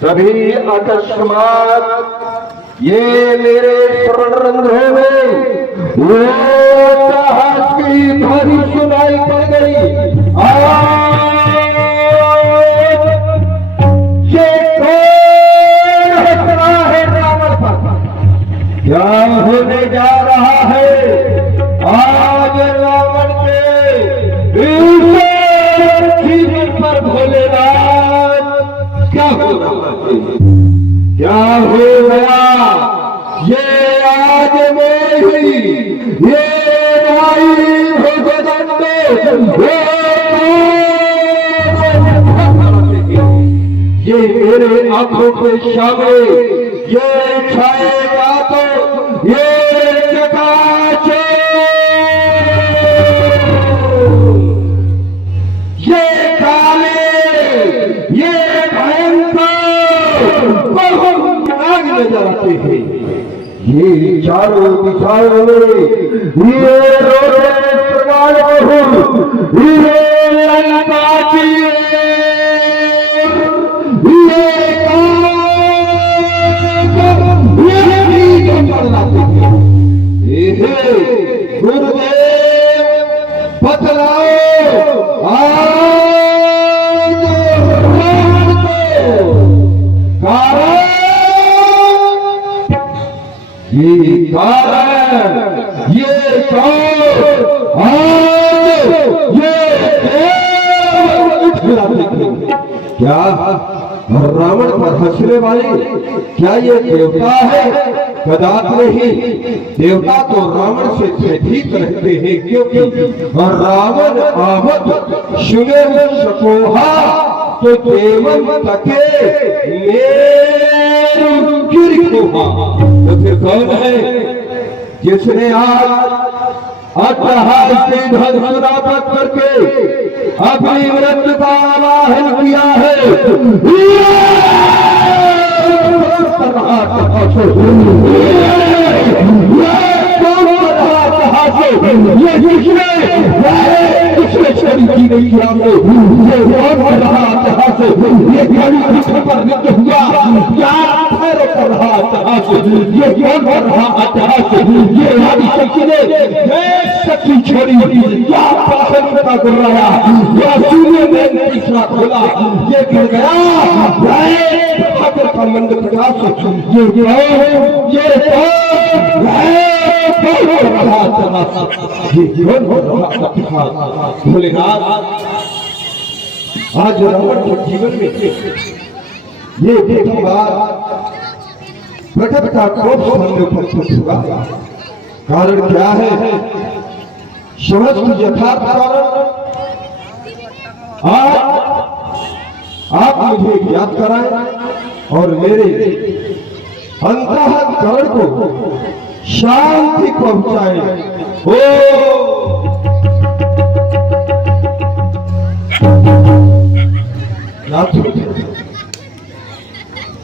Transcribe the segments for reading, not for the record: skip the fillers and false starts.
तभी अकस्मात ये मेरे स्वर्णरंध्रों में वो जहाज की ध्वनि सुनाई पड़ गई। ये कौन हंस रहा है रावण पर? क्या होने जा रहा है आज रावण के जीवन पर? भोलेनाथ, क्या हो रहा है? क्या हो गया? ये आज में ही ये ये मेरे आंखों के सामने ये छाएगा तो ये चकाचौंध, ये काले, ये भयंकर बहुत आग नजर आते हैं। ये चारों दिशाओं में ये रोने प्रमाण बहु ये लंका की गुरुदेव बतलाओ कारण ये क्या रावण पर हंसने वाले क्या ये देवता है? कदापि नहीं। देवता तो रावण से ठीक रहते हैं, क्योंकि रावण आवत सुने सकोहा तो देवन तके तो फिर कौन है जिसने आज अट्टहास की ध्वनिरापत करके अपनी मृत्यु का आवाहन किया है? किसने चोरी की गई थी आपको? ये बहुत रहा इतिहास, ये गाड़ी किसने पर नृत्य हुआ? क्या पैरों पर रहा इतिहास, ये कौन कर रहा इतिहास? ये आदि शक्ति ने सच्ची छोड़ी क्या पाखंड का गुर्राया, या सूर्य ने तीसरा खोला, ये गिर गया ठाकुर का मंद प्रकाश। भोलेनाथ, आज रावण के जीवन में ये पहली बार प्रकट का क्रोध सामने उपस्थित हुआ। कारण क्या है? समस्त यथार्थ कारण आप मुझे याद कराएं और मेरे अंतःकरण को शांति पहुंचाए।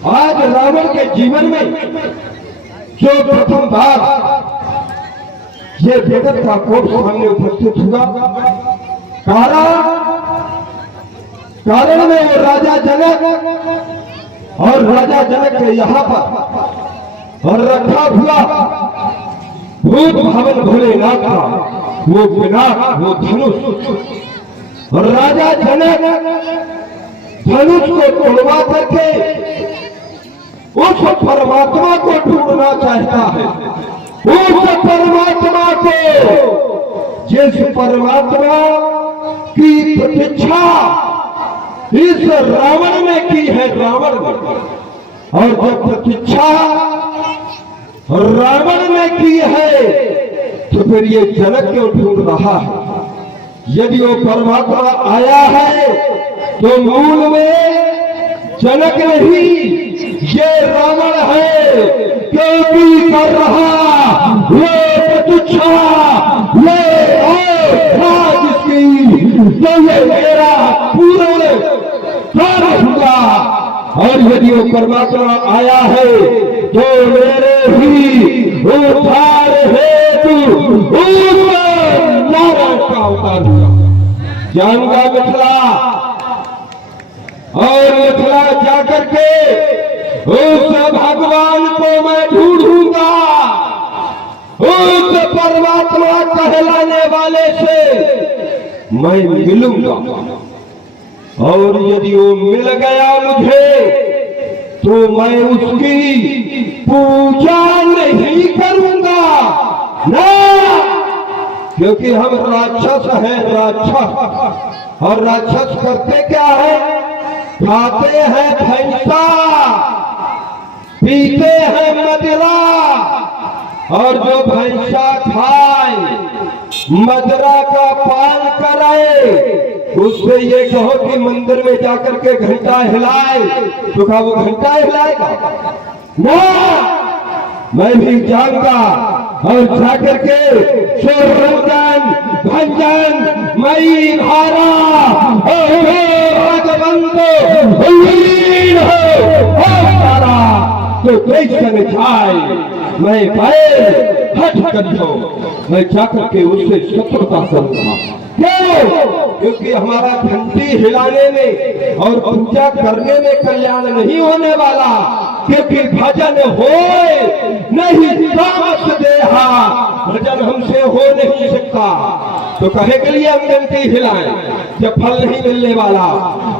आज रावण के जीवन में जो प्रथम बार ये जगत का कोप सामने उपस्थित हुआ, कारण में राजा जनक और राजा जनक के यहाँ पर और रखा हुआ भूत भवन भोलेनाथ का वो पिनाक, वो धनुष, और राजा जनक धनुष को तोड़वा करके उस परमात्मा को ढूंढना चाहता है। उस परमात्मा को जिस परमात्मा की प्रतीक्षा इस रावण ने की है, रावण ने, और जब प्रतीक्षा रावण ने की है तो फिर ये जनक क्यों ढूंढ रहा है? यदि वो परमात्मा आया है तो मूल में जनक नहीं, ये रावण है, क्योंकि कर रहा ये प्रतीक्षा जिसकी तो ये मेरा पूर्ण कार्य हुआ। और यदि वो परमात्मा आया है तो मेरे ही उद्धार हेतु नारायण का अवतार हुआ। जाऊंगा मिथिला और मिथिला जाकर के उस भगवान को मैं ढूंढूंगा, उस परमात्मा कहलाने वाले से मैं मिलूंगा। और यदि वो मिल गया मुझे तो मैं उसकी पूजा नहीं करूंगा ना, क्योंकि हम राक्षस हैं, राक्षस। और राक्षस करते क्या है? खाते हैं भैंसा, पीते हैं मदिरा, और जो भैंसा खाए मदिरा का पान करे उससे ये कहो कि मंदिर में जाकर के घंटा हिलाए, तो क्या वो घंटा हिलाएगा? ना, मैं भी जाऊंगा और जाकर के सोरंजन भंजन मई धारा तो कैसे जाए मैं पैर हट कर मैं जाकर के उससे शत्रुता करूंगा। क्यों? क्योंकि हमारा घंटी हिलाने में और पूजा करने में कल्याण नहीं होने वाला, क्योंकि भजन हो नहीं तामस देहा, भजन हमसे हो नहीं सकता। तो कहे के लिए हम घंटी हिलाएं जब फल नहीं मिलने वाला?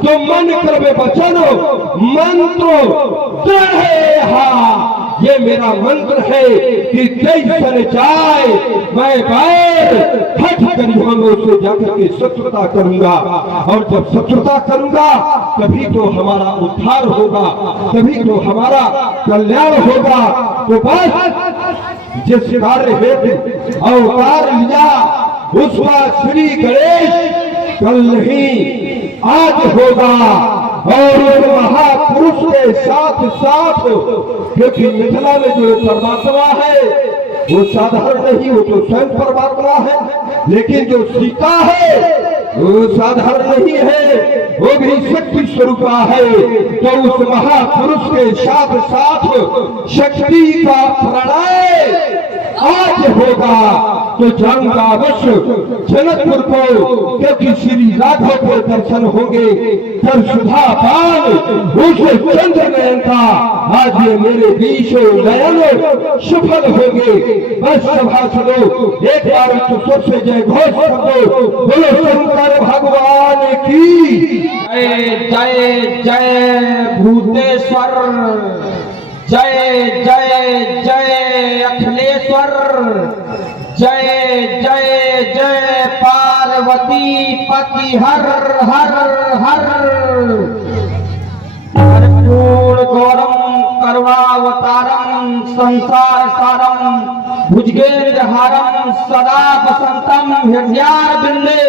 तो मन करवे वचन मंत्र दृढ़, ये मेरा मंत्र है कि जैसन जाए मैं पैर हट कर हम उससे जाकर के शत्रुता करूंगा। और जब शत्रुता करूंगा तभी तो हमारा उद्धार होगा, तभी तो हमारा कल्याण होगा। तो बस जिस कार्य हेतु अवतार लिया उसका श्री गणेश कल नहीं आज होगा। और उस महापुरुष के साथ साथ, क्योंकि मिथिला में जो परमात्मा है वो साधारण नहीं, वो तो स्वयं परमात्मा है, लेकिन जो सीता है वो साधारण नहीं है, वो भी शक्ति स्वरूपा है। तो उस महापुरुष के साथ साथ शक्ति का प्रणय आज होगा। तो जाऊंगा अवश्य जनकपुर को, क्योंकि श्री राघव के दर्शन होंगे, तर सुधा पान उस चंद्र नयन का आज ये मेरे बीच नयन सफल होंगे। बस सभा सुनो, एक बार चुप से जय घोष कर दो, बोलो शंकर भगवान की जय जय जय भूतेश्वर, जय जय जय अखिलेश्वर, जय जय जय पार्वती पति हर हर हर। पूर्ण गौरम कर्वावतारम संसार सारम भुजगेन्द्रहारम सदा वसंतम हृदयारविंदे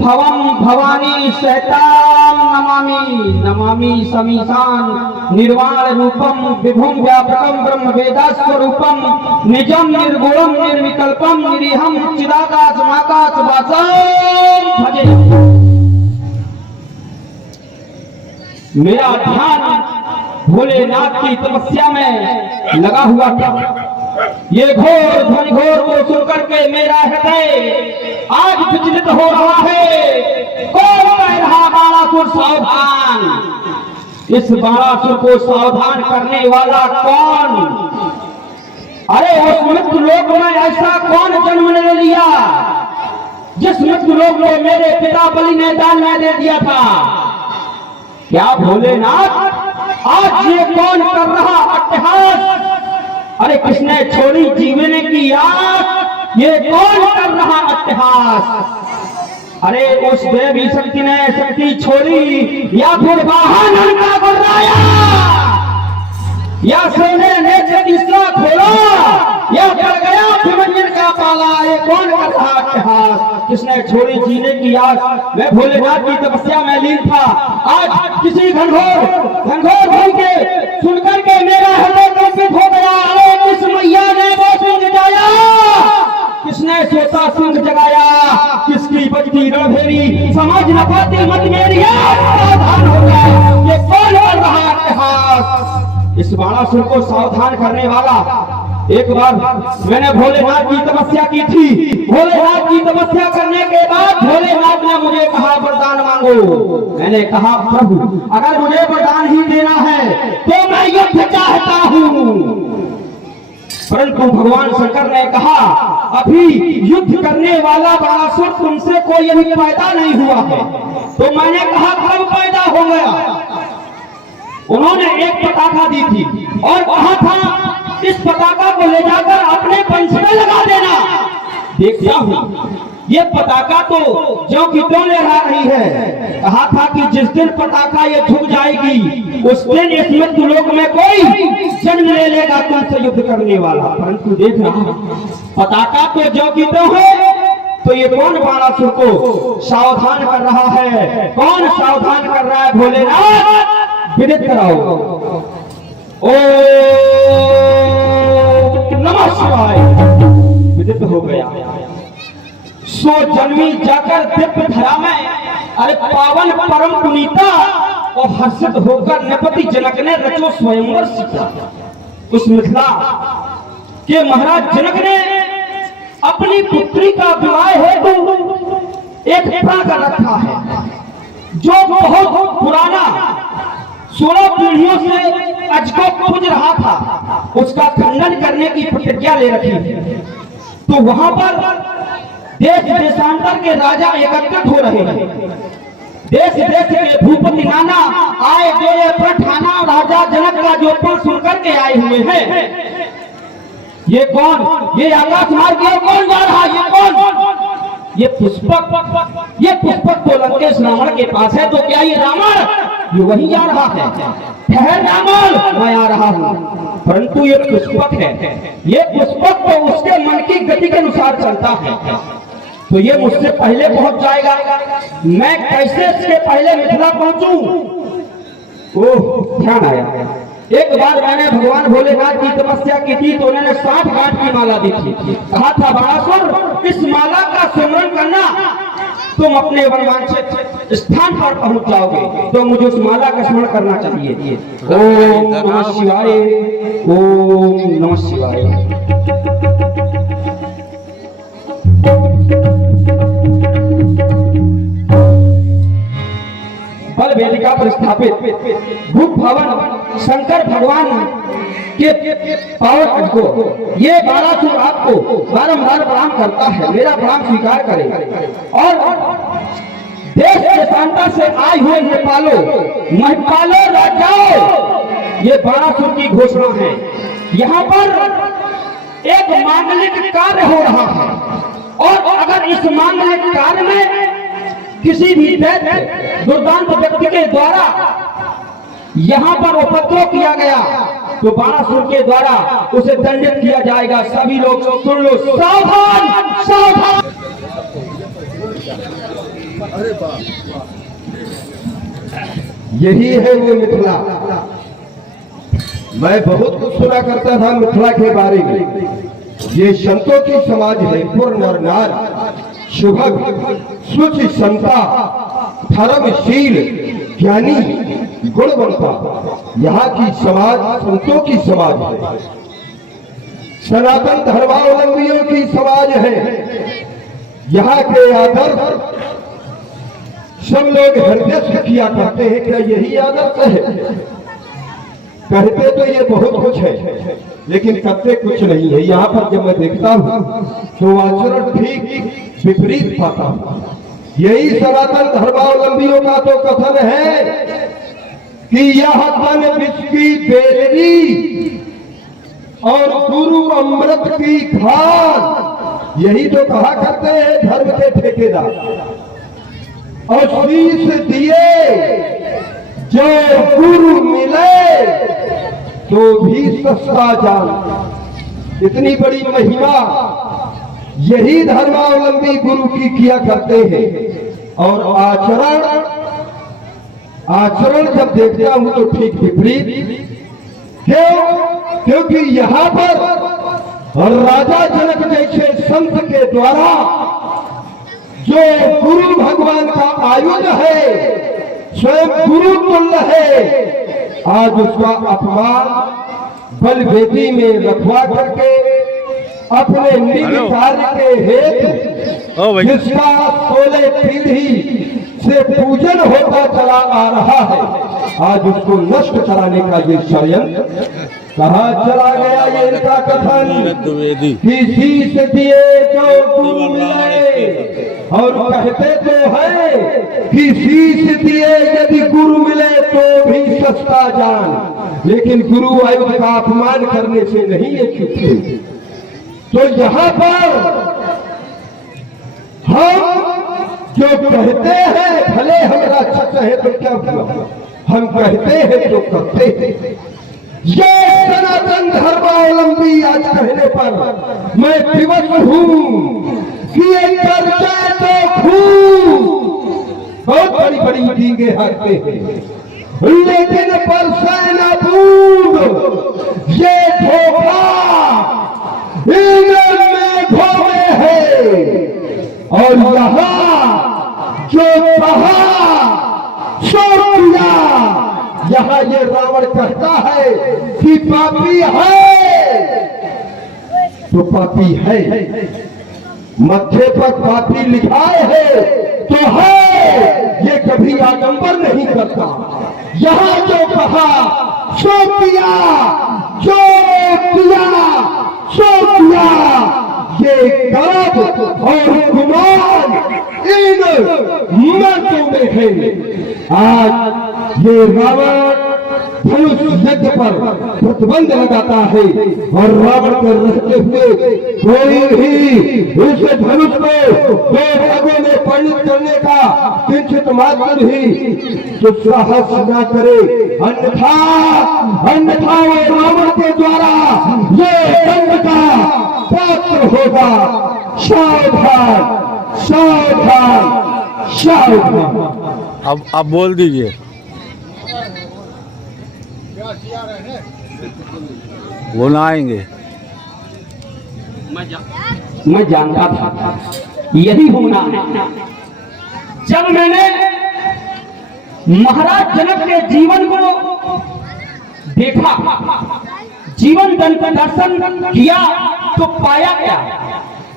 भवम भवानी सहताम नमामि। नमामि समीशान निर्वाण रूपम विभुम व्यापकम ब्रह्म वेदास्वरूपम निजम निर्गुणम निर्विकल्पम निरीहम चिदाकाश माकाश वासम भजे। मेरा ध्यान भोलेनाथ की तपस्या में लगा हुआ था। ये घोर घनघोर को सुनकर के मेरा हृदय आज विचलित हो रहा है। कौन कह रहा बाणासुर सावधान? इस बाणासुर को सावधान करने वाला कौन? अरे उस मृत्यु लोक में ऐसा कौन जन्म ले लिया जिस मृत्यु लोक में मेरे पिता बलि ने दान में दे दिया था? क्या भोलेनाथ आज ये कौन कर रहा अट्टहास? अरे किसने छोड़ी जीवने की आग? ये कौन कर रहा अट्टहास? अरे उस देवी शक्ति ने शक्ति छोड़ी या फिर वाहन उनका गुर्राया या सोने ने इसका खोला या कर गया अभिमन्यु का पाला? ये कौन कर रहा अट्टहास? किसने छोड़ी जीने की आस? मैं भोलेनाथ की तपस्या में लीन था। आज किसी घनघोर धन के सुनकर के मेरा हृदय कंपित हो गया। अरे किस मैया ने वो सिंह जगाया? किसने सोता सिंह जगाया? किसकी बजती रणभेरी समझ न पाती मत मेरी सावधान हो गया। ये कौन कर रहा अट्टहास? इस बाणासुर को सावधान करने वाला। एक बार मैंने भोलेनाथ की तपस्या की थी। भोलेनाथ की तपस्या करने के बाद भोलेनाथ ने मुझे कहा वरदान मांगो। मैंने कहा प्रभु अगर मुझे वरदान ही देना है तो मैं युद्ध परंतु भगवान शंकर ने कहा अभी युद्ध करने वाला बकासुर तुमसे कोई अभी पैदा नहीं हुआ है। तो मैंने कहा कब पैदा हो गया? उन्होंने एक पताका दी थी और कहा था इस पताका को ले जाकर अपने पंच में लगा देना। देखता हूं ये पताका तो ज्यों की त्यों लहरा रही है। कहा था कि जिस दिन पताका ये झुक जाएगी उस दिन इस मृत्युलोक में कोई जन्म ले लेगा तुमसे युद्ध करने वाला। परंतु देख रहा पताका तो ज्यों की त्यों है। तो ये कौन बाणासुर को सावधान कर रहा है? कौन सावधान कर रहा है? भोलेनाथ विदित कराओ। ओम नमः शिवाय। विदित हो गया। सो जन्मी जाकर दिव्य धरा में अरे पावन परम पुनीता और हर्षित होकर नृपति जनक ने रचो स्वयंवर सीखा। उस मिथिला के महाराज जनक ने अपनी पुत्री का विवाह हेतु एक प्रथा कर रखा है जो बहुत पुराना 16 पीढ़ियों से अज को पूज रहा था। उसका खंडन करने की प्रतिज्ञा ले रखी है। तो वहां पर देश देशांतर के राजा एकत्रित हो रहे हैं। देश देश के भूपति नाना आए गए प्रठाना राजा जनक का जो पल सुनकर के आए हुए हैं। ये कौन? ये आकाश मार्ग कौन जा रहा? ये कौन? ये पुष्पक तो लंकेश रावण के पास है। तो क्या ये रावण ये वही जा रहा है? ठहर रावण मैं आ रहा हूँ। परंतु ये पुष्पक है। ये पुष्पक तो उसके मन की गति के अनुसार चलता है। तो ये मुझसे पहले पहुंच जाएगा। मैं कैसे इसके पहले मिथिला पहुंचूं? ओह ध्यान आया। एक बार मैंने भगवान भोलेनाथ की तपस्या की थी तो उन्होंने 60 गांठ की माला दी थी। कहा था बकासुर इस माला का सिमरन करना तुम अपने वनवांछित स्थान पर पहुंच जाओगे। तो मुझे उस माला का स्मरण करना चाहिए। ओम नमः शिवाय। ओम नमः शिवाय। बल वेदिका पर स्थापित भूप भवन शंकर भगवान के पावन अज को ये बाणासुर आपको बारंबार प्रणाम करता है। मेरा प्रणाम स्वीकार करें। और देश देशांतर से आए हुए नेपालो महिपालो राजाओं ये बाणासुर की घोषणा है। यहाँ पर एक मांगलिक कार्य हो रहा है और अगर इस मांगलिक कार्य में किसी भी दैत्य दुर्दांत व्यक्ति के द्वारा यहाँ पर उपद्रव किया गया तो बाणासुर के द्वारा उसे दंडित किया जाएगा। सभी लोग सुन लो। सावधान सावधान। यही है वो मिथिला। मैं बहुत कुछ सुना करता था मिथिला के बारे में। ये संतों की समाज है। पूर्ण और नार शुभग शुचि संता धर्मशील ज्ञानी गुणवंता यहाँ की समाज संतों की समाज है। सनातन धर्मावलंबियों की समाज है। यहाँ के आदर्श सब लोग हृदय से किया करते हैं। क्या यही आदर्श है? कहते तो ये बहुत कुछ है लेकिन करते कुछ नहीं है। यहाँ पर जब मैं देखता हूँ तो आचरण ठीक विपरीत पाता हूँ। यही सनातन धर्मावलंबियों का तो कथन है कि यह तन विष की बेलनी और गुरु अमृत की खान। यही तो कहा करते हैं धर्म के ठेकेदार। और शीश दिए जो गुरु मिले तो भी सस्ता जान। इतनी बड़ी महिमा यही धर्मावलंबी गुरु की किया करते हैं। और आचरण जब देखता हूं तो ठीक विपरीत। क्यों? क्योंकि यहाँ पर राजा जनक जैसे संत के द्वारा जो गुरु भगवान का आयुध है स्वयं गुरु तुल्य है, आज उसका अपमान बल वेदी में रखवा करके अपने निज कार्य के हेतु जिसका 16 पीढ़ी से पूजन होता चला आ रहा है, आज उसको नष्ट कराने का ये षड्यंत्र कहाँ चला गया ये इनका कथन। किसी से दिए जो गुरु मिले, और कहते तो है किसी से दिए यदि गुरु मिले तो भी सस्ता जान, लेकिन गुरु आयु का अपमान करने से नहीं ये चुकते। तो यहाँ पर हम जो कहते हैं, भले हमारा अच्छा कहे तो क्या हुआ, हम कहते हैं जो करते हैं। ये सनातन धर्मावलंबी आज कहने पर मैं विवश हूँ कि ये करते तो खूब बहुत बड़ी बड़ी डींगे हारते हैं, लेकिन परसे न बूंद ये धोखा में धोए है। और यहाँ जो कहा सो किया, यहाँ ये रावण कहता है कि पापी है तो पापी है, मत्थे पर पापी लिखाए है तो है, ये कभी आडंबर नहीं करता। यहाँ जो कहा सो किया, जो किया सो किया, ये गर्व और गुमान इन मर्दों में है। आज ये रावण धनुष यज्ञ पर प्रतिबंध लगाता है, और रावण के रहते हुए कोई भी उस धनुष को दो भागों में परिणत करने का किंचित मात्र ही तो साहस न करे, अन्यथा वो रावण के द्वारा ये दंड का पात्र होगा। सावधान सावधान सावधान। अब बोल दीजिए। वो ना आएंगे। मैं जानता था यही होना है। जब मैंने महाराज जनक के जीवन को देखा, जीवन दर्शन किया, तो पाया क्या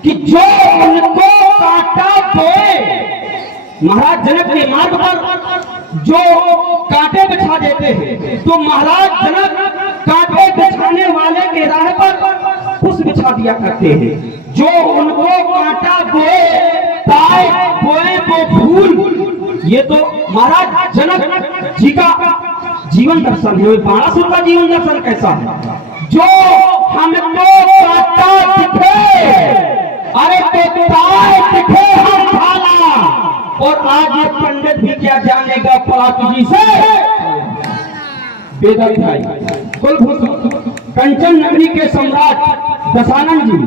कि जो उनको कांटा बोए, महाराज जनक के मार्ग पर जो कांटे बिछा देते हैं, तो महाराज जनक कांटे बिछाने वाले के राह पर पुष्प बिछा दिया करते हैं। जो उनको कांटा बोए पाए बोए वो फूल। ये तो महाराज जनक जी का जीवन दर्शन है। बाणासुर का जीवन दर्शन कैसा है? जो हमको कांटा दिखे, अरे तो ताए दिखे हम भाला। और आज ये पंडित भी क्या जानेगा पलातू जी से बेदर्द भाई। कुलभूषण कंचन नगरी के सम्राट दशानंद जी,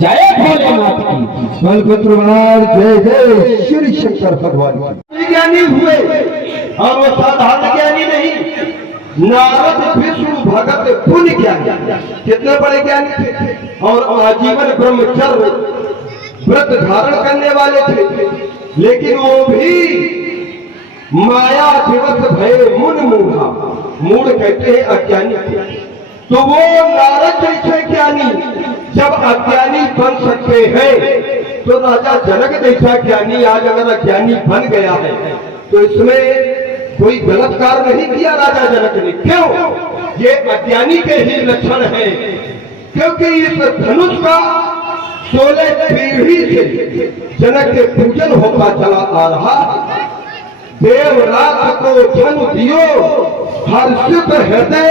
जय भोलेनाथ की। कल्पत्रवार जय जय श्री शंकर भगवान। ज्ञानी हुए और वो साधारण ज्ञानी नहीं, नारद विष्णु भगत पुण्य ज्ञानी, कितने बड़े ज्ञानी थे, और आजीवन ब्रह्मचर्य व्रत धारण करने वाले थे। लेकिन वो भी माया दिवस भय मुन मूढ़ा, मूढ़ कहते हैं अज्ञानी थे। तो वो नारद जैसे ज्ञानी जब अज्ञानी बन सकते हैं, तो राजा जनक जैसा ज्ञानी आज अगर अज्ञानी बन गया है तो इसमें कोई गलत कार्य नहीं किया राजा जनक ने। क्यों? ये अज्ञानी के ही लक्षण है, क्योंकि इस धनुष का 16 पीढ़ी से जनक के पूजन होता चला आ रहा है। देवराज को धन दियो हर्षित हृदय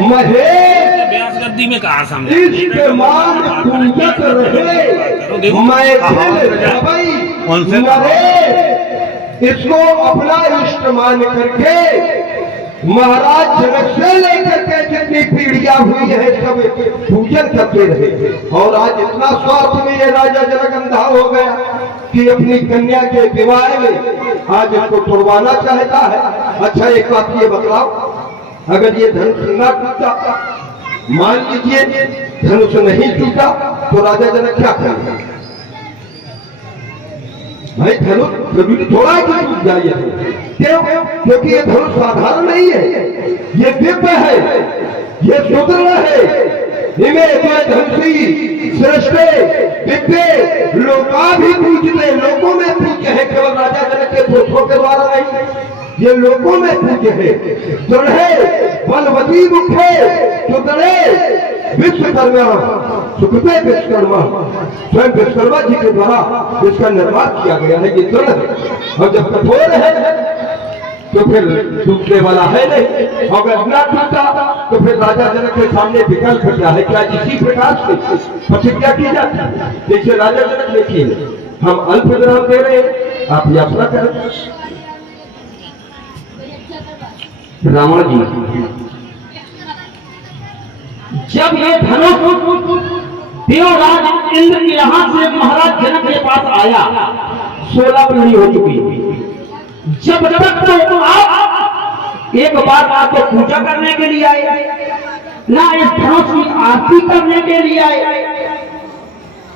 महेश, गद्दी में कहा समझा इसके मान पूजत रहे मरे। इसको अपना इष्ट मान करके महाराज जनक से लेकर के जितनी पीढ़ियां हुई है सब पूजन करते रहे। और आज इतना स्वार्थ में ये राजा जनक अंधा हो गया कि अपनी कन्या के विवाह में आज इसको तोड़वाना चाहता है। अच्छा एक बात ये बतलाओ, अगर ये धनुष न टूटा, मान लीजिए धनुष नहीं टूटा, तो राजा जनक क्या करेगा? भाई धनुष कभी थोड़ा ही टूट जाइए। क्यों? क्योंकि ये धनुष साधारण नहीं है, ये दिव्य है, ये सुदृढ़ है, हिमे धनसी सृष्टि दिव्य लोका भी पूजते, लोगों में पूज्य है, केवल राजा जनक के पुरुषों के द्वारा नहीं, ये लोगों में पूज्य है। दृढ़े बलवती मुखे सुदृढ़े विश्वकर्मा सुखते विश्वकर्मा, स्वयं विश्वकर्मा जी के द्वारा इसका निर्माण किया गया है। ये दृढ़ है और जब कठोर है तो फिर टूटने वाला है नहीं, अगर न टूटा तो फिर राजा जनक के सामने विकल्प क्या है? क्या इसी प्रकार से प्रतिज्ञा की जाती है जैसे राजा जनक ने की है? हम अल्प विराम दे रहे हैं, आप यात्रा करें। रावण जी, जब ये धनुष देवराज इंद्र यहाँ से महाराज जनक के पास आया, 16 पीढ़ी हो चुकी। जब तक तो आप एक बार ना तो पूजा करने के लिए आए, ना इस धनुष की आरती करने के लिए आए,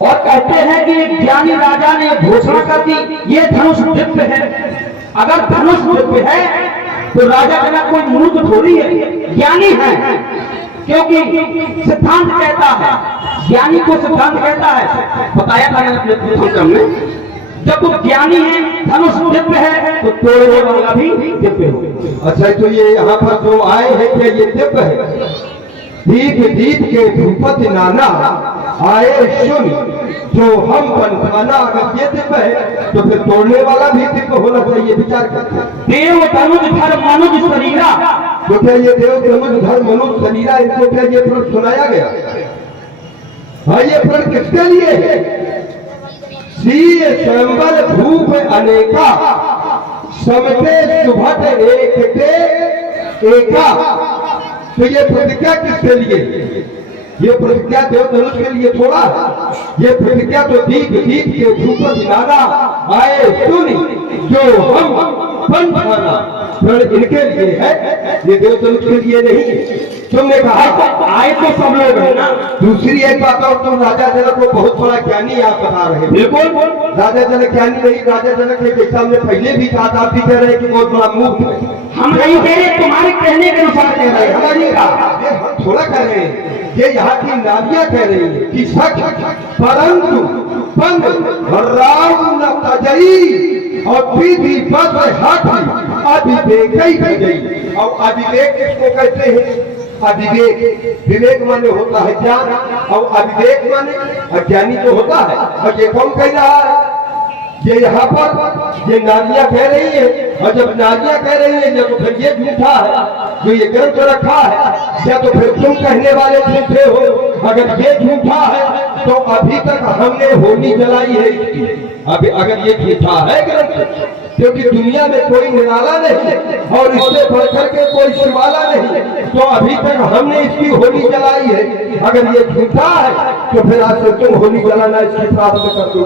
और कहते हैं कि एक ज्ञानी राजा ने घोषणा कर दी ये धनुष दिव्य है। अगर धनुष दिव्य है तो राजा जनक कोई मूर्ख थोड़ी है, ज्ञानी है, क्योंकि सिद्धांत कहता है, ज्ञानी को सिद्धांत कहता है। बताया था मैंने अपने प्रथम में, जब तुम ज्ञानी है, धनुष दिव्य है तो तोड़ने वाला भी दिव्य हो। अच्छा, तो ये यहाँ पर जो आए हैं क्या ये दिव्य है? दीप दीप के भूपति नाना आए सुन जो हम बनवाना, अगर ये दिव्य है तो फिर तोड़ने वाला भी दिव्य होना चाहिए। विचार करते देव तनुज धर मनुज शरीरा, तो क्या ये देव तनुज धर मनुज शरीरा, इनको क्या ये प्रण सुनाया गया? हाँ, ये प्रण किसके लिए है? सी संबल भूप अनेका समते सुभट एकते एका। तो ये प्रतिज्ञा किसके लिए? ये प्रतिज्ञा देवधनुष के लिए थोड़ा, ये प्रतिज्ञा तो दीप दीप के भूपति नाना आए सुन जो हम बनवाना, इनके लिए है, ये देवधनुष के लिए नहीं। तुमने कहा तो आए तो सब लोग है ना। दूसरी एक बात और, तुम राजा जनक को बहुत बड़ा ज्ञानी आप बता रहे हैं। बिल्कुल राजा जनक ज्ञानी नहीं, राजा जनक ने जैसा हमने पहले भी कहा था, आप भी कह रहे हैं कि बहुत बड़ा मूर्ख है। हम नहीं कह रहे, तुम्हारे कहने के अनुसार कह रहे हैं। हमारी हम थोड़ा कह रहे हैं, ये यहाँ की नारियां कह रही है कि सच परंतु पंग राम न तजई और विधि बस हट अविवेक ही गई। और अविवेक किसको कहते हैं? अविवेक, विवेक माने होता है ज्ञान, और अविवेक माने अज्ञानी तो होता है। और ये कौन कह रहा है? ये यहाँ पर ये नारियां कह रही है, और जब नारियां कह रही है या तो फिर ये झूठा है जो ये ग्रंथ रखा है, या तो फिर तुम कहने वाले झूठे हो। अगर ये झूठा है तो अभी तक हमने होली जलाई है इसकी। अभी अगर ये झूठा है ग्रंथ, क्योंकि दुनिया में कोई निराला नहीं और इससे बढ़कर के कोई शिवाला नहीं, तो अभी तक हमने इसकी होली जलाई है। अगर ये झूठा है तो फिर आज से तुम होली जलाना इसकी प्रारंभ कर दो।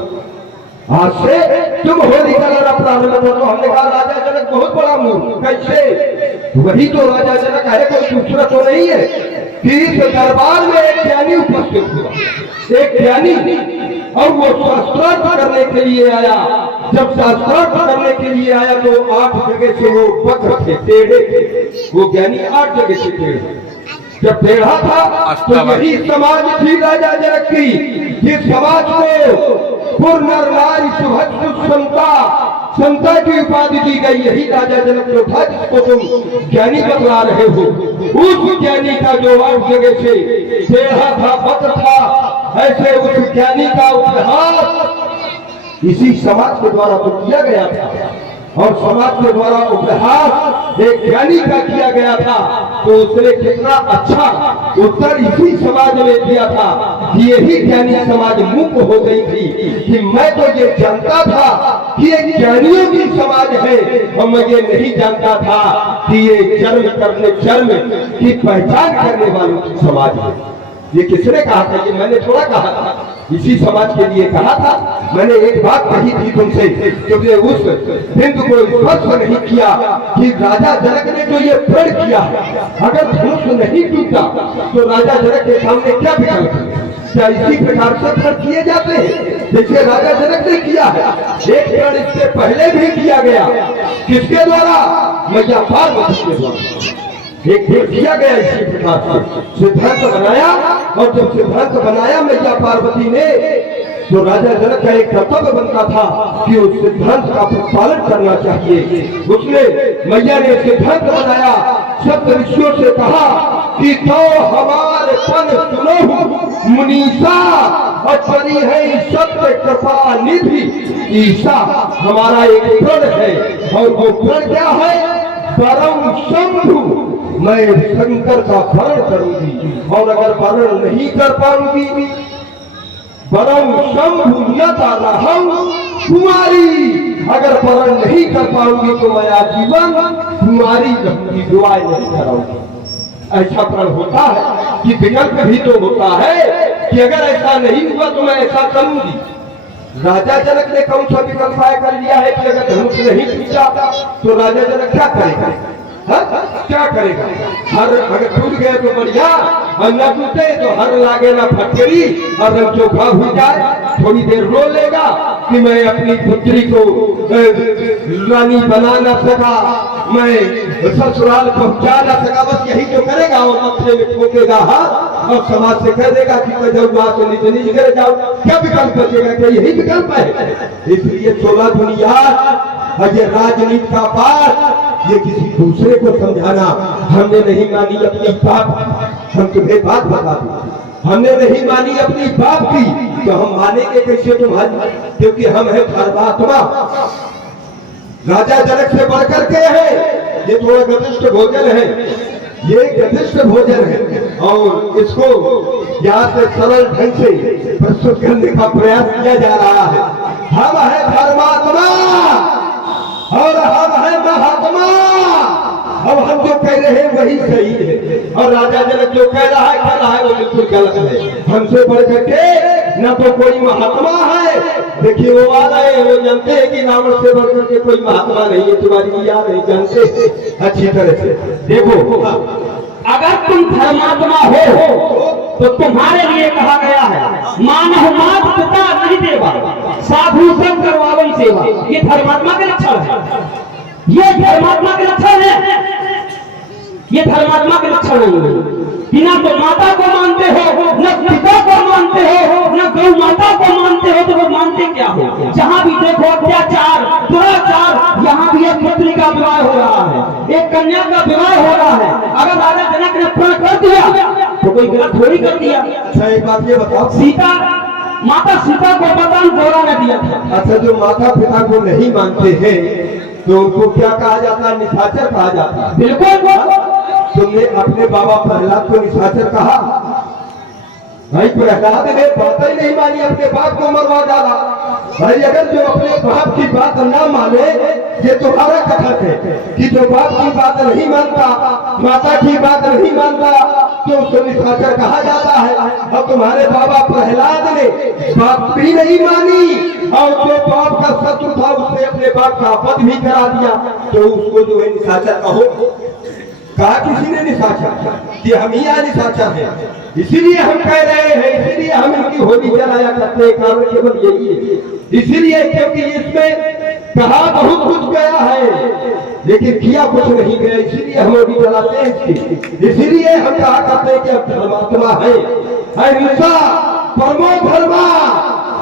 आज से तुम होली जलाना प्रारंभ कर दो। हमने कहा राजा जनक बहुत बड़ा मूर्ख, कैसे? वही तो राजा जनक है, कोई दूसरा तो नहीं है। कि इस दरबार में एक ज्ञानी उपस्थित हुआ, एक ज्ञानी, और वो शास्त्रार्थ करने के लिए आया। जब शास्त्रार्थ करने के लिए आया तो 8 जगह से वो वक्र थे, टेढ़े थे। वो ज्ञानी 8 जगह से टेढ़े। जब टेढ़ा था तो यही समाज थी राजा जनक की, जिस समाज को पूर्ण नारी सुभद्र समता की उपाधि दी गई। यही राजा जनक जो था जिसको तुम ज्ञानी बतला रहे हो, उस ज्ञानी का जो 8 जगह से टेढ़ा था, वक्र था, ऐसे उस ज्ञानी का उपहास इसी समाज के द्वारा तो किया गया था। और समाज के द्वारा उपहास एक ज्ञानी का किया गया था, तो उसने कितना अच्छा उत्तर इसी समाज में दिया था कि यही ज्ञानी समाज मुक्त हो गई थी कि मैं तो ये जानता था कि ये ज्ञानियों की समाज है, और मैं ये नहीं जानता था कि ये जन्म की पहचान करने वालों की समाज है। ये किसने कहा था? ये मैंने थोड़ा कहा था, इसी समाज के लिए कहा था। मैंने एक बात कही थी तुमसे, क्योंकि उस बिंदु को स्पष्ट नहीं किया कि राजा जनक ने जो ये प्रण किया, अगर धनुष नहीं टूटा तो राजा जनक के सामने क्या विकल्प है? क्या इसी प्रकार से प्रण किए जाते हैं जैसे राजा जनक ने किया है? एक प्रण इससे पहले भी किया गया, किसके द्वारा? मैया पार्वती के द्वारा। एक किया गया इसी प्रकार से सिद्धांत बनाया और जब सिद्धांत बनाया मैया पार्वती ने, तो राजा जनक का एक कर्तव्य बनता था कि उस सिद्धांत का पालन करना चाहिए। उसने मैया ने सिद्धांत बनाया, सप्त ऋषियों से कहा कि तो हमारे पन सुनो मुनीसा, और परी है सत्य कृपा निधि ईसा। हमारा एक प्रण है, और वो प्रण क्या है? परम शंभु, मैं शंकर का वर्ण करूंगी, और अगर वर्ण नहीं कर पाऊंगी, परम शंभु नता रहम कुमारी, अगर वर्ण नहीं कर पाऊंगी तो मैं आजीवन कुमारी रहूंगी, दुआएं नहीं कराऊंगी। ऐसा प्रण होता है कि विकल्प भी तो होता है कि अगर ऐसा नहीं हुआ तो मैं ऐसा करूंगी। राजा जनक ने कौन सा विकल्प कर लिया है कि अगर धनुष नहीं खींचा तो राजा जनक क्या करेगा? क्या करेगा? हर अगर टूट गए तो बढ़िया, और न टूटे तो हर लागे ना फटकरी, और जब चोखा हो जाए थोड़ी देर रो लेगा कि मैं अपनी पुत्री को रानी बना न सका, मैं ससुराल पहुंचा न सका, बस यही तो करेगा। और मत्थे में ठोकेगा हाथ और समाज से कह देगा कि जब माँ से नीचे नीचे करे जाओ। क्या विकल्प बचेगा? क्या यही विकल्प है? इसलिए 16 दुनिया और ये राजनीति का पाठ, ये किसी दूसरे को समझाना। हमने नहीं मानी अपनी बात, हम तुम्हें बात बता दूं, हमने नहीं मानी अपनी बात की तो हम मानेंगे कैसे तुम्हारी? क्योंकि हम है धर्मात्मा, राजा जनक से बढ़कर के है। ये थोड़ा गतिष्ठ भोजन है, ये गतिष्ठ भोजन है, और इसको यहाँ से सरल ढंग से प्रस्तुत करने का प्रयास किया जा रहा है। हम है धर्मात्मा और हम है महात्मा। अब हम जो कह रहे हैं वही सही है, और राजा जनक जो कह रहा है कर रहा है वो बिल्कुल गलत है। हमसे बढ़ करके न तो कोई महात्मा है। देखिए वो आ रहे हैं, वो जानते हैं कि रावण से बढ़ करके कोई महात्मा नहीं है। तुम्हारी याद नहीं जानते अच्छी तरह से। देखो, अगर तुम धर्मात्मा हो तो तुम्हारे लिए कहा गया है, मानव मात पिता नहीं देवा, साधु संग करवावई सेवा। ये धर्मात्मा के लक्षण है, ये धर्मात्मा के लक्षण है, ये धर्मात्मा के लक्षण नहीं। बिना तो माता को मानते हो, न पिता को मानते हो, न गौ माता को मानते हो, तो वो मानते क्या हो? जहाँ भी देखो अत्याचार, दुराचार। यहाँ भी एक पुत्री का विवाह हो रहा है, एक कन्या का विवाह हो रहा है। अगर राजा जनक ने प्रण कर दिया तो कोई गलत थोड़ी कर दिया। अच्छा एक बात ये बताओ, सीता, माता सीता को वरदान गौरा ने दिया था। अच्छा जो माता पिता को नहीं मानते हैं तो उनको क्या कहा जाता है? निशाचर कहा जाता है। बिल्कुल। तुमने अपने बाबा प्रहलाद को निशाचर कहा? भाई प्रहलाद ने बात ही नहीं मानी, अपने बाप को मरवा डाला। भाई अगर जो अपने बाप की बात ना माने, ये तुम्हारा कथन है कि जो बाप की बात नहीं मानता, माता की बात नहीं मानता, तो उसको निशाचर कहा जाता है। और तुम्हारे बाबा प्रहलाद ने बात भी नहीं मानी, और जो बाप का शत्रु था उसने अपने बाप का वध भी करा दिया, तो उसको जो है निशाचर कहो। कहा किसी ने निशाचर कि हम ही यहाँ निशाचर हैं, इसीलिए हम कह रहे हैं, इसीलिए हम इनकी होली जलाया करते हैं। कारण केवल यही है, इसीलिए क्योंकि इसमें कहा बहुत कुछ गया है लेकिन किया कुछ नहीं गया, इसीलिए हम होली जलाते हैं इसकी। इसीलिए हम कहा करते हैं कि अब धर्मात्मा है, अहिंसा परमो धर्मा।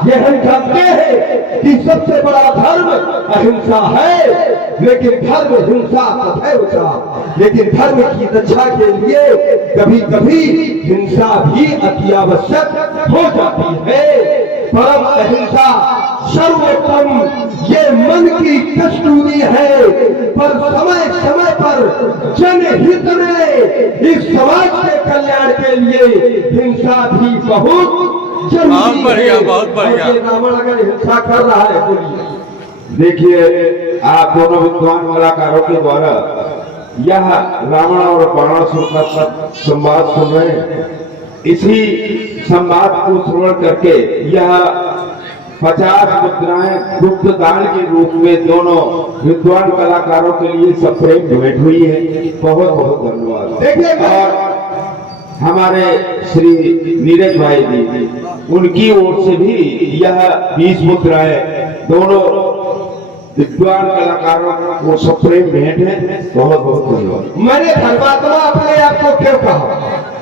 ये हम जानते हैं कि सबसे बड़ा धर्म अहिंसा है, लेकिन धर्म हिंसा तथैव च, लेकिन धर्म की रक्षा के लिए कभी कभी हिंसा भी अति आवश्यक हो जाती है। परम अहिंसा सर्वोत्तम ये मन की कस्तूरी है, पर समय समय पर जनहित में इस समाज के कल्याण के लिए हिंसा भी बहुत बहुत बढ़िया, बहुत बढ़िया। रावण अगर हिंसा कर रहा है, बोलिए। देखिए, आप दोनों विद्वान कलाकारों के द्वारा यह रावण और बाणासुर का संवाद सुन रहे हैं। इसी संवाद को श्रवण करके यह 50 मुद्राएं गुप्त दान के रूप में दोनों विद्वान कलाकारों के लिए सप्रेम भेंट हुई है। बहुत बहुत धन्यवाद। देखिए, और हमारे श्री नीरज भाई जी, उनकी ओर से भी यह 20 मुद्राएं दोनों विद्वान कलाकारों को सप्रेम भेंट है। बहुत बहुत धन्यवाद। मैंने धर्मात्मा अपने आप को क्यों कहा?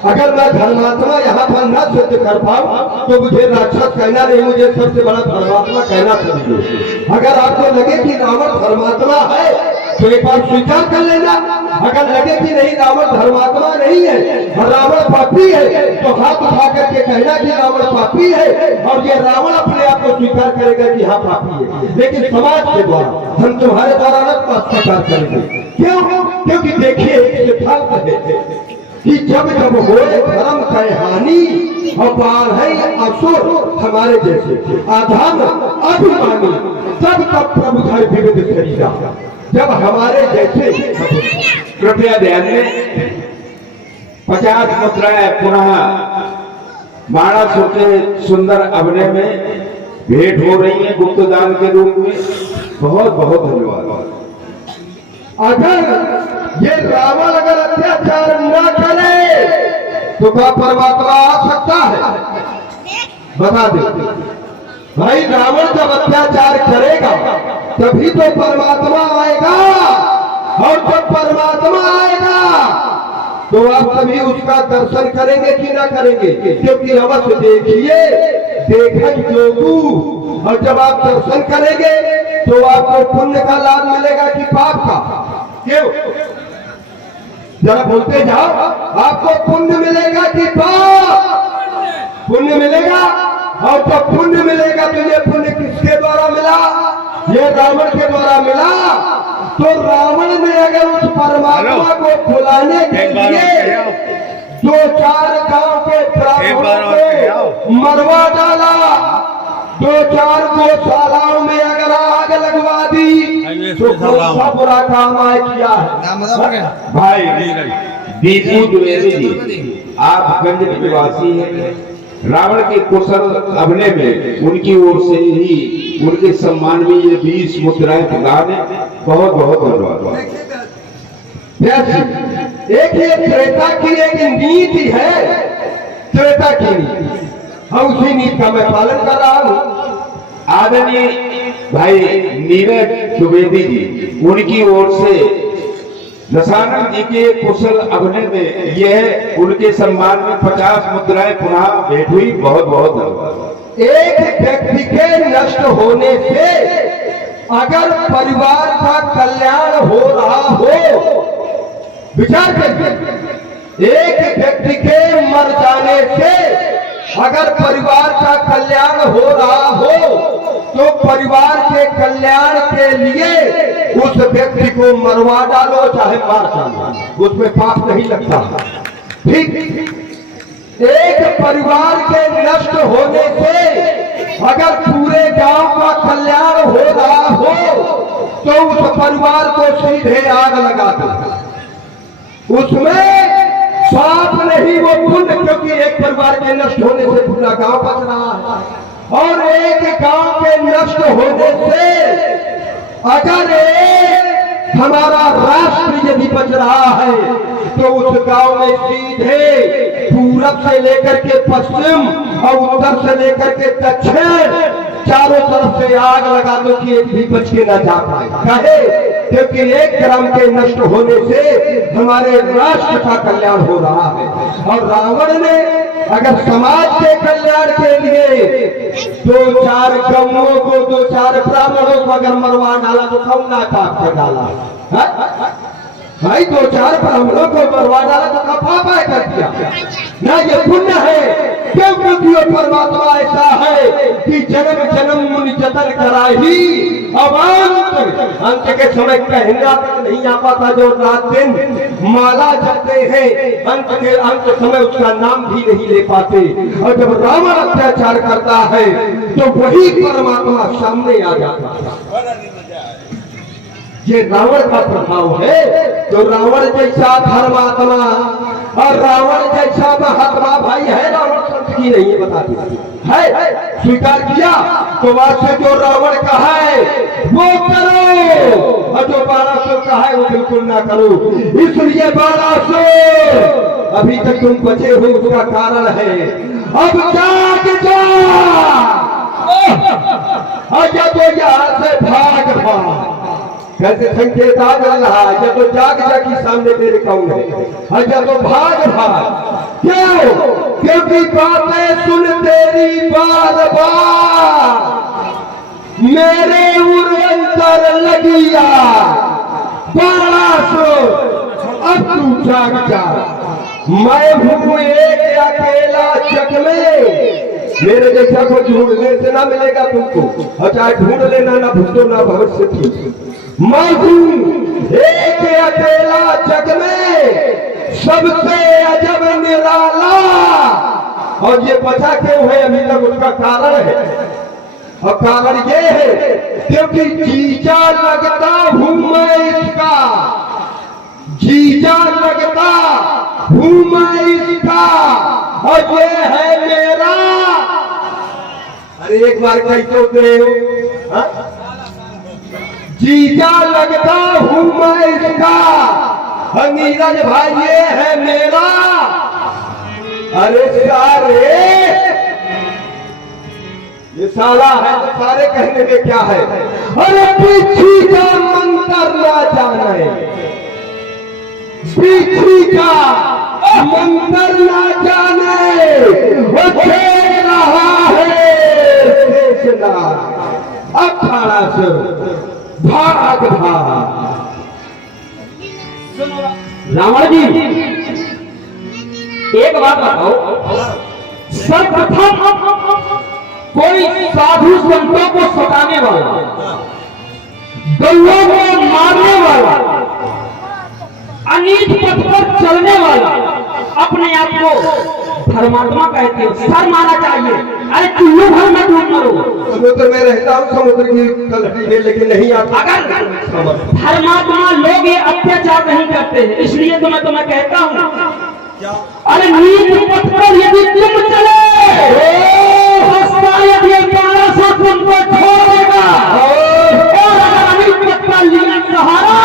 अगर मैं धर्मात्मा यहाँ पर न सिद्ध कर पाऊं तो मुझे राक्षस कहना नहीं, मुझे सबसे बड़ा धर्मात्मा कहना चाहिए। अगर आपको लगे कि रावण धर्मात्मा है तो एक बार स्वीकार कर लेना। अगर लगे कि नहीं रावण धर्मात्मा नहीं है और रावण पापी है तो हाथ उठा करके कहना कि रावण पापी है, और ये रावण अपने आप को स्वीकार करेगा कि हाँ पापी है। लेकिन समाज के द्वारा हम तुम्हारे द्वारा न स्वीकार करेंगे। क्यों? क्योंकि देखिए एक सिद्धांत है कि जब जब हो धर्म का हानि और बाढ़ है असुर हमारे जैसे आधाम अभिमानी, तब तब प्रभु धर विविध शरीरा। जब हमारे जैसे कृपया ध्यान दें, 50 मुद्राएं पुनः बाणासुर के सुंदर अभिनय में भेंट हो रही है गुप्तदान के रूप में। बहुत बहुत धन्यवाद। अगर ये रावण अगर अत्याचार न करे तो क्या परमात्मा आ सकता है? बता दे भाई, रावण जब अत्याचार करेगा तभी तो परमात्मा आएगा, और जब परमात्मा आएगा तो आप सभी उसका दर्शन करेंगे कि ना करेंगे? क्योंकि अवश्य देखिए देखन जोगू, और जब आप दर्शन करेंगे तो आपको पुण्य का लाभ मिलेगा कि पाप का? क्यों? जरा बोलते जाओ, आपको पुण्य मिलेगा कि पाप? पुण्य मिलेगा। और जब पुण्य मिलेगा तो ये पुण्य किसके द्वारा मिला? ये रावण के द्वारा मिला। तो रावण ने अगर उस परमात्मा को बुलाने के लिए 2-4 गांव के ब्राह्मणों को मरवा डाला, 2-4 गौशालाओं में अगर आग लगवा दी तो कौन सा बुरा काम आए किया है? भाई दीपू द्विवेदी जी, आप गंज निवासी हैं। रावण के कुशल अभिनय में उनकी ओर से ही उनके सम्मान में ये 20 मुद्राएं प्रदान है। बहुत बहुत धन्यवाद। एक ये त्रेता की एक नीति है, त्रेता की नीति, हम उसी नीति का मैं पालन कर रहा हूँ। आदरणीय भाई नीरज द्विवेदी जी, उनकी ओर से दशानंद जी के कुशल अभिनय में यह उनके सम्मान में 50 मुद्राएं पुनः भेंट हुई। बहुत बहुत धन्यवाद। एक व्यक्ति के नष्ट होने से अगर परिवार का कल्याण हो रहा हो, विचार करिए, एक व्यक्ति के मर जाने से अगर परिवार का कल्याण हो रहा हो तो परिवार के कल्याण के लिए उस व्यक्ति को मरवा डालो चाहे मार डालो, उसमें पाप नहीं लगता। ठीक, एक परिवार के नष्ट होने से अगर पूरे गांव का कल्याण हो रहा हो तो उस परिवार को सीधे आग लगा दो। उसमें पाप नहीं, वो पुण्य, क्योंकि एक परिवार के नष्ट होने से पूरा गांव बच रहा है। और एक गांव के नष्ट होने से अगर हमारा राष्ट्र यदि बच रहा है तो उस गांव में सीधे पूरब से लेकर के पश्चिम और उत्तर से लेकर के दक्षिण चारों तरफ से आग लगा दो कि एक भी बच के ना जा पाए। कहे क्योंकि एक ग्राम के नष्ट होने से हमारे राष्ट्र का कल्याण हो रहा है। और रावण ने अगर समाज के कल्याण के लिए 2-4 गौओं को 2-4 ब्राह्मणों को अगर मरवा डाला तो कौन ना पाप कर डाला भाई? 2-4 ब्राह्मणों को मरवा डाला तो का पाप है कर दिया ना? ये पुण्य है। क्यों? क्योंकि परमात्मा ऐसा है कि जन्म जन्म मुनि जतन कराही, अब अंत के समय कहना तक नहीं आ पाता। जो रात दिन माला जपते हैं अंत समय उसका नाम भी नहीं ले पाते। और जब रावण अत्याचार करता है तो वही परमात्मा सामने आ जाता है। ये रावण का प्रभाव है। तो रावण जैसा धर्मात्मा और रावण जैसा महात्मा भाई है, रावण संत की नहीं है, बता दिया है, स्वीकार किया तो वास्तव जो रावण का है वो करो और जो बाणासुर का है वो बिल्कुल ना करो। इसलिए बाणासुर अभी तक तुम बचे हो, उसका कारण है अब जाग जा, या तो यहाँ से भाग भाग। कैसे संकेत आ जा रहा है, या तो जाग जा कि सामने तेरे कौन है, या तो भाग भाग। क्या क्योंकि बातें सुन तेरी बार बार मेरे उर अंदर लगिया बड़ा सो अब तू जाग जा। मैं हूँ एक अकेला जग में, मेरे जैसा को ढूंढने से ना मिलेगा तुमको, और चाहे ढूंढ लेना ना भूतो ना भविष्य थी। मैं हूँ एक अकेला जग में सबसे अजब निराला, और ये बचा क्यों है अभी तक उसका कारण है, और कारण ये है क्योंकि जीजा लगता हूँ मैं इसका, जीजा लगता हूँ मैं इसका, और ये है मेरा। अरे एक बार कहते होते हो, जीजा लगता हूँ मैं इसका, नीरज भाई ये है मेरा। अरे सारे ये साला है तो सारे कहने में क्या है। अरे पीछी का मंत्र ना जाने, पीछी का मंत्र ना जाने, वो खेल रहा है शेषनाग अखाड़ा से भाग भाग। रावण जी एक बात बताओ, सर्वप्रथम कोई साधु संतों को सताने वाला, गौओं को मारने वाला, अनीत पथ पर चलने वाला अपने आप को धर्मात्मा कहते हो, सर माना चाहिए। अरे चुल्लू भर में डूब मरो। समुद्र में रहता हूँ, समुद्र की तलहटी में लेकिन नहीं आता। अगर धर्मात्मा लोग ये अत्याचार नहीं करते हैं, इसलिए तो मैं तुम्हें कहता हूँ, अरे नीत पथ पर यदि तुम चले शायद ये 1200 तुमको छोड़ देगा, और अगर अनीत पथ पर लिया सहारा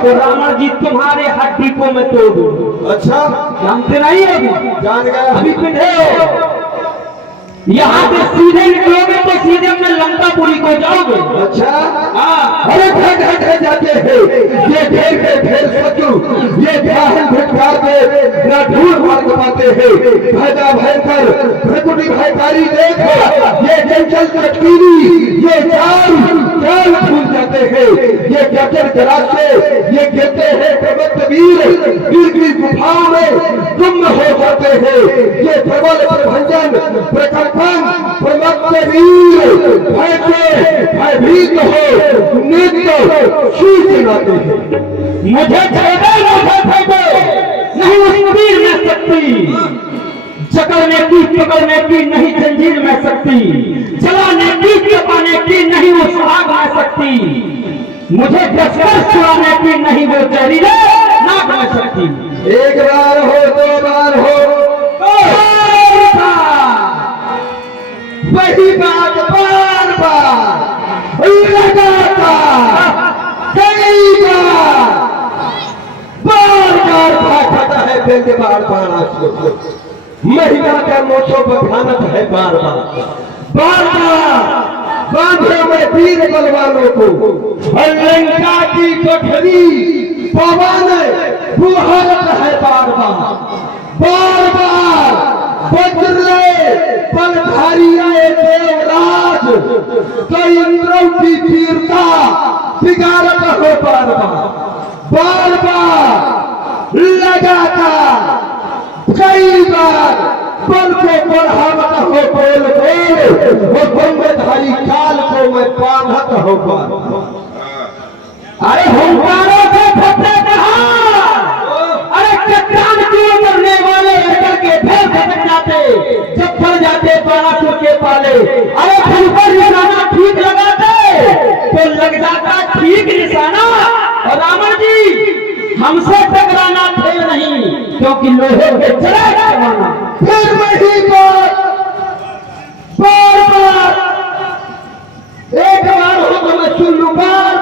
तो रावण जी तुम्हारे हड्डी को मैं तोड़ दूं। अच्छा जानते नहीं हो? जान गया। अभी पिंडे हो, यहाँ से सीधे निकलोगे तो सीधे अपने लंकापुरी को जाओगे। अच्छा हाँ, अरे घर घर जाते हैं ये ढेर के ढेर शत्रु, ये जाहिल भिखार के ना ढूंढ मार्ग पाते हैं। भजा भयंकर प्रकृति भयकारी देखो, ये जंगल कटकीरी, ये चाल चाल भूल जाते हैं। ये जटर जराते, ये गिरते हैं प्रबंध वीर, वीर की गुफाओं में गुम हो जाते हैं। ये प्रबल प्रभंजन प्रकल्पन प्रमत्त वीर भय से भयभीत हो नित्य शीश दिलाते हैं। मुझे छेड़े नहीं उस तीर में सकती, जकड़ने की पकड़ने की नहीं जंजीर में सकती, चलाने की चपाने की नहीं वो सुहाग में सकती, मुझे डसकर छुड़ाने की नहीं वो जहरीले नाक में सकती। एक बार हो दो बार हो वही बात बार बार लगातार कई बार भागता है दिल के बार बार आंसू। महिला का मोछों पर भयानक है बार बार बांधे में वीर बलवानों को, और लंका की कोठरी पवन बुहरत है बार बार वज्र पलधारी आए देवराज, तो इंद्रों की वीरता बिगाड़त हो बार बार लगातार कई बार बल को बढ़ावत हो बोल वो बंबेधारी काल को मैं बांधत हो अरे हुंकारों से फटे कहा, अरे चट्टान क्यों करने वाले लेकर के फिर भटक जाते, जब पड़ जाते 1200 के पाले। अरे फल पर निशाना ठीक लगाते तो लग जाता ठीक निशाना। और रावण जी हमसे टकराना खेल नहीं, क्योंकि लोहे के चले जमाना। फिर वही बात बार एक बार हो तो मैं सुन लू बार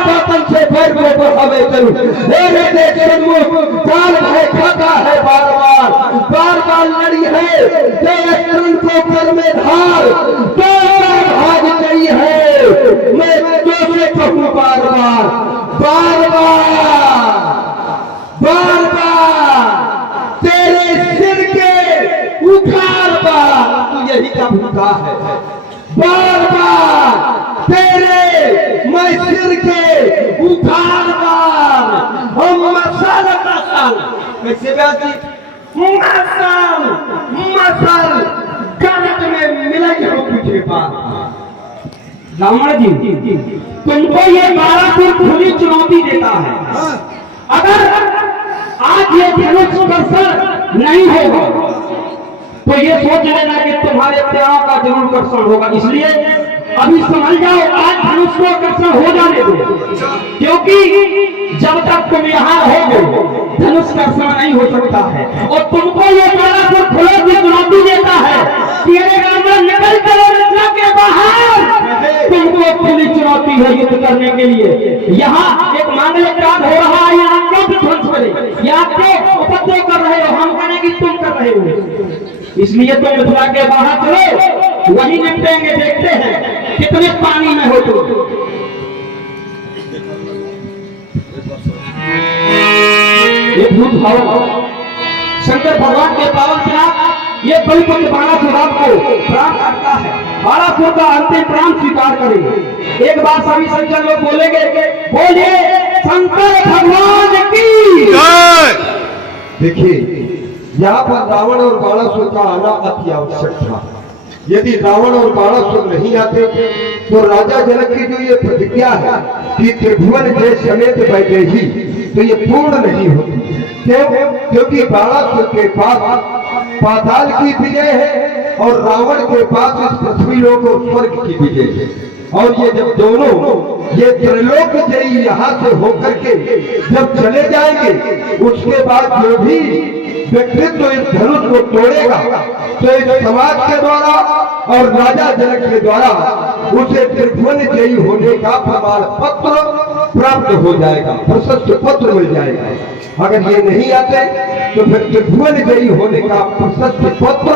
बातन से फिर वो बढ़ावे चलू। मेरे देश सन्मुख काल भय खाता है बार लड़ी है जय को कर में धार, दो भाग गई है मैं जो से कहूँ बार बार भूखा है। बार बार तेरे मैं सिर के उखाड़ बार हम मसल मसल कैसे बाजी मसल मसल गलत में मिलाई हो तुझे बात। रावण जी तुमको ये बारापुर खुली चुनौती देता है। अगर आज ये धनुष कर्षण नहीं होगा तो ये सोच लेना कि तुम्हारे त्याग का जरूर कर्षण होगा। इसलिए अभी समझ जाओ आज धनुष को कर्षण हो जाने दो, क्योंकि जब तक तुम यहाँ रहोगे धनुष कर्षण नहीं हो सकता है। और तुमको ये बारापुर खुले की चुनौती देता है कि अरे रावण निकल करो रचना के बाहर। तुमको खुली चुनौती है युद्ध करने के लिए। यहाँ एक मांगलिक कांड हो रहा है, यहाँ क्यों विध्वंस करे, यहाँ क्यों उपद्रव कर रहे हो, हम कहने की तुम कर रहे हो। इसलिए तुम मिथिला के बाहर चलो, वही निपटेंगे। देखते हैं कितने पानी में हो तुम। ये भूत भाव शंकर भगवान के पावन पिता ये बलिपुत्र बाणासुर को प्राण करता है। बाणासुर का अंतिम प्राण स्वीकार करेंगे। एक बार सभी सज्जन लोग बोलेंगे, बोलिए शंकर भगवान की जय। देखिए यहाँ पर रावण और बाणासुर का आना अति आवश्यक था। यदि रावण और बाणासुर नहीं आते तो राजा जनक की जो ये प्रतिज्ञा है कि त्रिभुवन जय समेत बैठे ही, तो ये पूर्ण नहीं होती। क्यों? क्योंकि बाणासुर के पास पाताल की विजय है और रावण के पास इस पृथ्वी लोक और स्वर्ग की विजय है। और ये जब दोनों ये त्रिलोक जयी यहाँ से होकर के जब चले जाएंगे, उसके बाद जो भी व्यक्तित्व इस धनुष को तोड़ेगा तो इस समाज के द्वारा और राजा जनक के द्वारा उसे त्रिभुवन जयी होने का प्रमाण पत्र प्राप्त हो जाएगा, प्रशस्ति पत्र मिल जाएगा। अगर ये नहीं आते तो फिर त्रिभुवन जयी होने का प्रशस्ति पत्र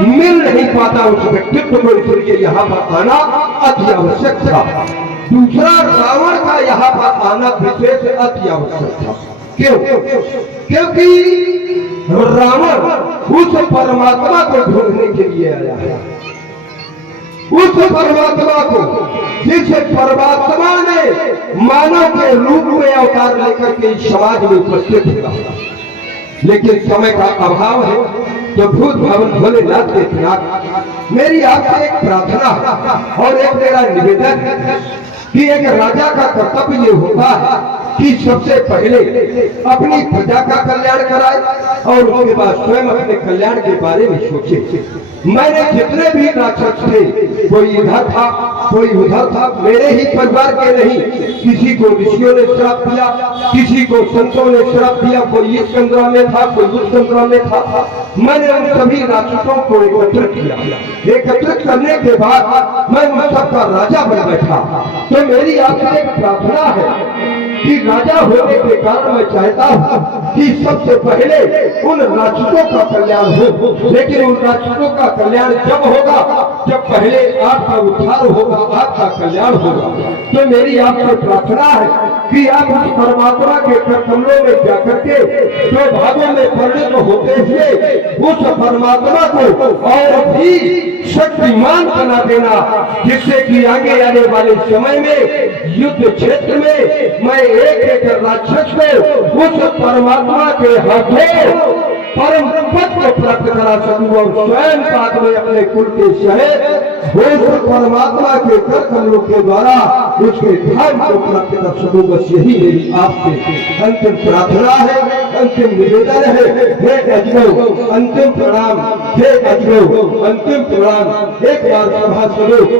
मिल नहीं पाता उस व्यक्तित्व को। इसलिए यहाँ पर आना अति आवश्यक था। दूसरा, रावण का यहाँ पर आना विशेष अति आवश्यक था। क्यों? क्योंकि रावण उस परमात्मा को ढूंढने के लिए आया है। उस परमात्मा को जिस परमात्मा ने मानव के रूप में अवतार लेकर के इस समाज में उपस्थित हुआ, लेकिन समय का अभाव है तो भूत भवन भोलेनाथ के खिलाफ मेरी आपसे एक प्रार्थना है और एक मेरा निवेदन है कि एक राजा का कर्तव्य ये होता है कि सबसे पहले अपनी प्रजा का कल्याण कराए और उसके बाद स्वयं अपने कल्याण के बारे में सोचे। मैंने जितने भी राक्षस थे, कोई इधर था कोई उधर था, मेरे ही परिवार के नहीं, किसी को ऋषियों ने श्राप दिया, किसी को संतों ने श्राप दिया, कोई इस संग्राम में था कोई उस संग्राम में था। मैंने उन सभी राक्षसों को एकत्रित किया। एकत्रित करने के बाद मैं उन सबका राजा बन बैठा। तो मेरी आपसे एक प्रार्थना है कि राजा होने के कारण मैं चाहता हूँ कि सबसे पहले उन राक्षसों का कल्याण हो। लेकिन उन राक्षसों का कल्याण जब होगा जब पहले आपका उद्धार होगा, आपका कल्याण होगा। तो मेरी आपसे प्रार्थना है कि आप उस परमात्मा के कमलों में जाकर के दो भागों में परिणत होते हुए उस परमात्मा को और भी शक्तिमान बना देना, जिससे कि आगे आने वाले समय में युद्ध क्षेत्र में मैं एक राक्षस को उस परमात्मा के हाथों परम पद को प्राप्त करा सकूं और स्वयं साथ में अपने कुल के सहित उस परमात्मा के कर कमलों के द्वारा उसके धाम को प्राप्त कर सकूं। बस यही मेरी आपसे अंतिम प्रार्थना है, अंतिम निवेदन है। हे अजगो अंतिम प्रणाम, हे अजगो अंतिम प्रणाम। एक बार सभा सुनो।